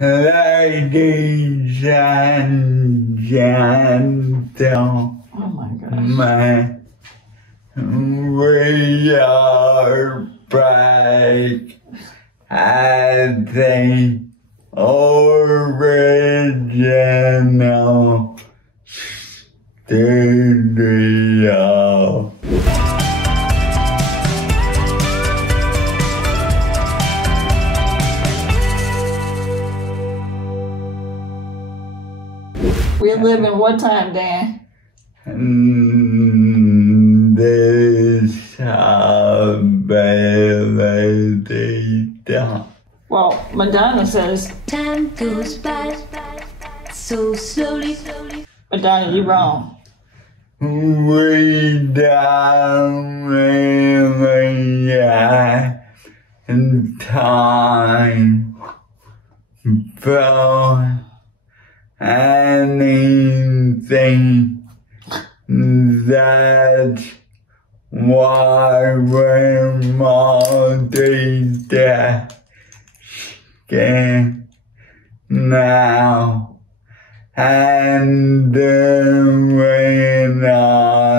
Ladies and gentlemen, oh my gosh. We are back at the original studio. We live in what time, Dan? This ability done. Well, Madonna says, time goes by so slowly. Madonna, you're wrong. We don't really have time for anything. That's why we're multitasking now and doing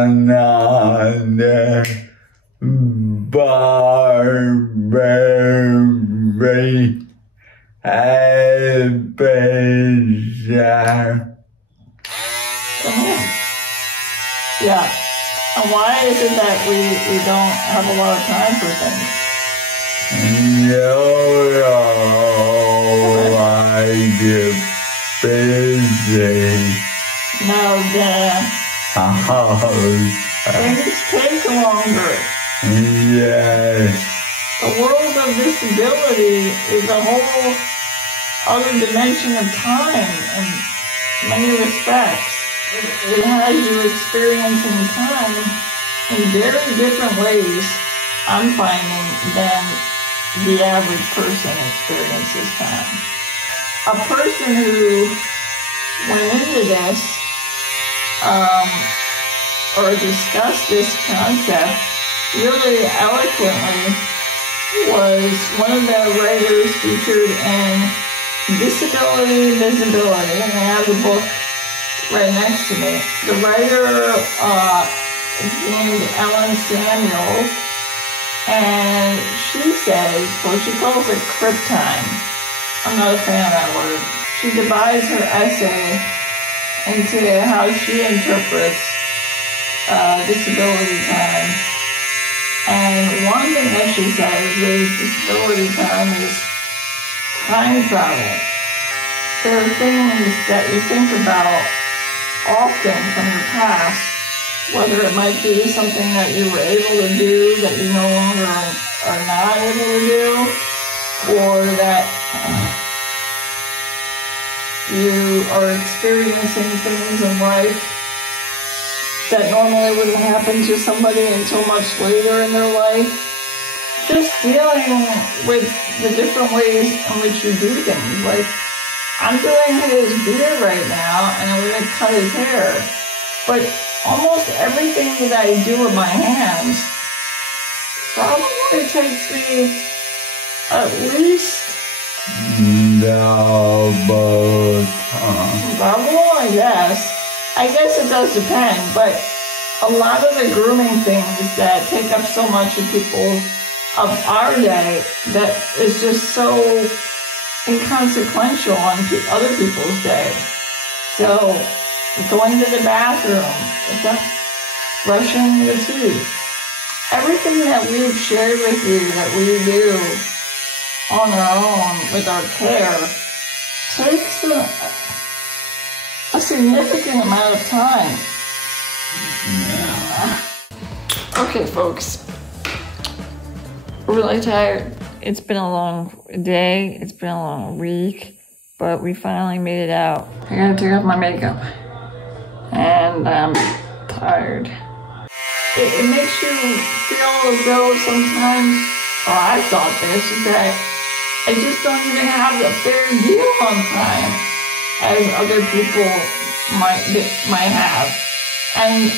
another Barbie episode. Yeah. And why is it that we don't have a lot of time for things? I get busy. No, Dan. Things take longer. Yes. The world of disability is a whole other dimension of time in many respects. It has you experiencing time in very different ways, I'm finding, than the average person experiences time. A person who went into this or discussed this concept really eloquently was one of the writers featured in Disability Visibility, and I have the book right next to me. The writer named Ellen Samuels, and she says, well, she calls it crib time. I'm not a fan of that word. She divides her essay into how she interprets disability time. And one thing that she says is disability time is time travel. There are things that you think about often from the past, whether it might be something that you were able to do that you no longer are not able to do, or that you are experiencing things in life that normally wouldn't happen to somebody until much later in their life. Just dealing with the different ways in which you do things. Like, I'm doing his beard right now, and I'm going to cut his hair. But almost everything that I do with my hands probably takes me at least double time. Double, I guess. I guess it does depend, but a lot of the grooming things that take up so much of people of our day that is just so inconsequential on other people's day. So, going to the bathroom, brushing your teeth, everything that we've shared with you that we do on our own with our care takes a significant amount of time. Okay, folks. We're really tired. It's been a long day. It's been a long week, but we finally made it out. I gotta take off my makeup, and I'm tired. It makes you feel as though sometimes, or I thought this, is that I just don't even have a fair deal on time as other people might have, and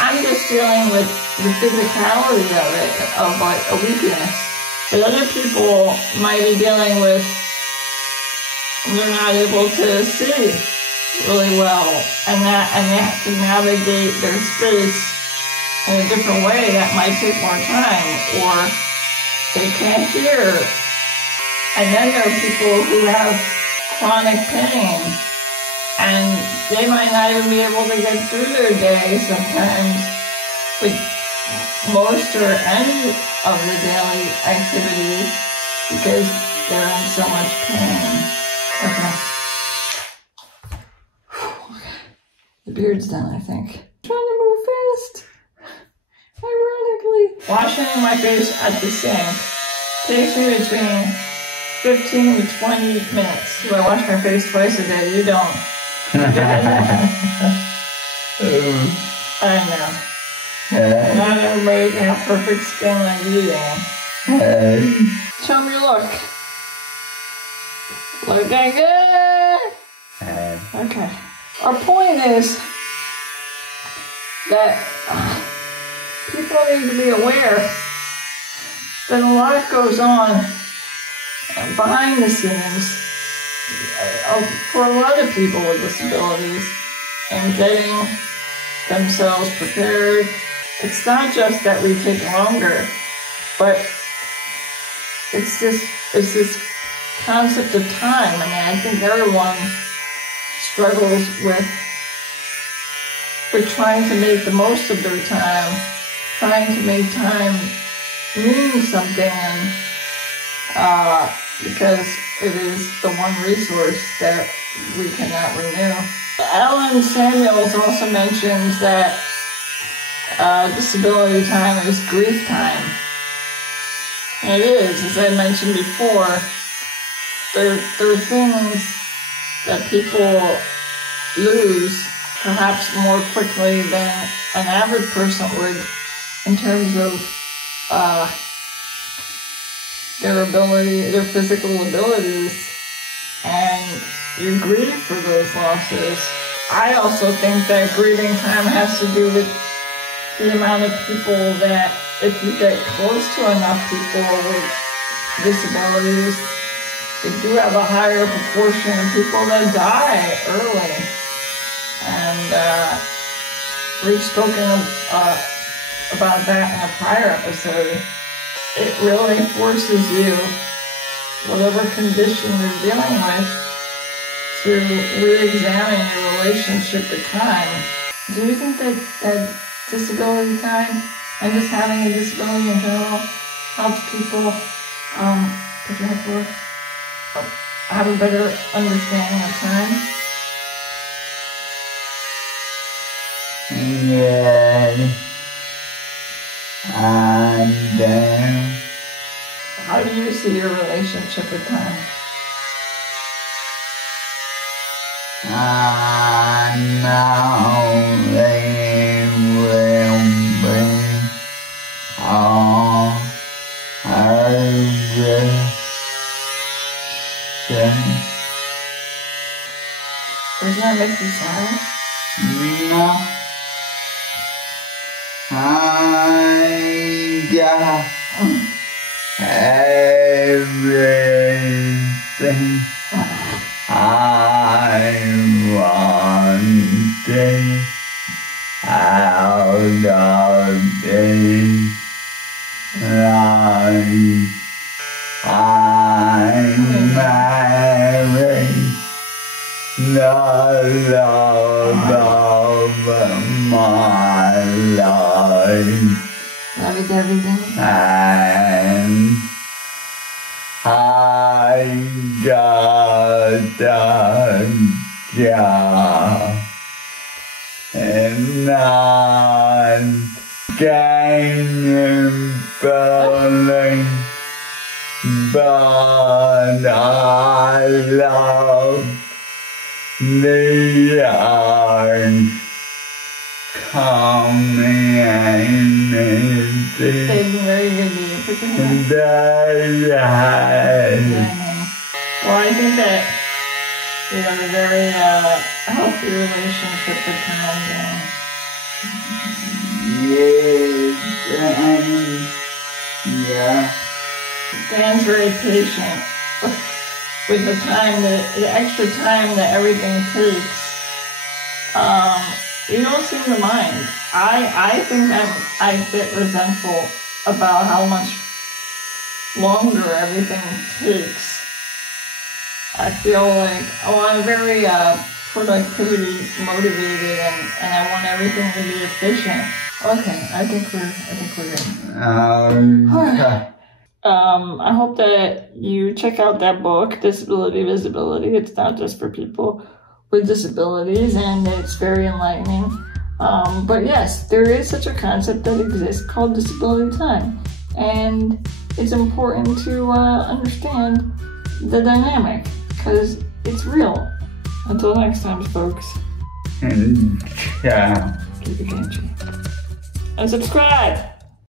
I'm just dealing with the physicality of it, of like a weakness. But other people might be dealing with they're not able to see really well, and they have to navigate their space in a different way that might take more time, or they can't hear. And then there are people who have chronic pain, and they might not even be able to get through their day sometimes with most or any of the daily activities because they're in so much pain. Okay. The beard's done, I think. I'm trying to move fast. Ironically. Washing my face at the sink takes me between 15 to 20 minutes. Do I wash my face twice a day? You don't. I know. Not everybody can have perfect skin like you do. Show me your look. Looking good. Okay. Our point is that people need to be aware that a lot goes on behind the scenes for a lot of people with disabilities and getting themselves prepared. It's not just that we take longer, but it's this concept of time. I mean, I think everyone struggles with trying to make the most of their time, trying to make time mean something, and because it is the one resource that we cannot renew. Alan Samuels also mentions that disability time is grief time. And it is, as I mentioned before, there are things that people lose perhaps more quickly than an average person would in terms of their physical abilities, and you grieve for those losses. I also think that grieving time has to do with the amount of people that, if you get close to enough people with disabilities, they do have a higher proportion of people that die early. And we've spoken about that in a prior episode. It really forces you, whatever condition you're dealing with, to re-examine your relationship with time. Do you think that disability time and just having a disability in general helps people prepare for have a better understanding of time? Yes, and how do you see your relationship with time? I know they will be all over. Doesn't that make you sad? No, I got everything I wanted out of this life. I'm married, the love of my life. Love is everything. And I got a job, and I'm gaining feeling, but I love the arts coming in. They've been very good to you. Put your hand. Well, I think that you have a very healthy relationship with time, Dan. Yes, yeah. Dan's very patient. with the time, the extra time that everything takes, you don't seem to mind. I think I get resentful about how much longer everything takes. I feel like, I'm very productivity motivated, and I want everything to be efficient. Okay, I think we're good. I hope that you check out that book, Disability Visibility. It's not just for people with disabilities, and it's very enlightening. But yes, there is such a concept that exists called disability time, and it's important to understand the dynamic, because it's real. Until next time, folks. And ciao. Keep it Ginchiest. And subscribe!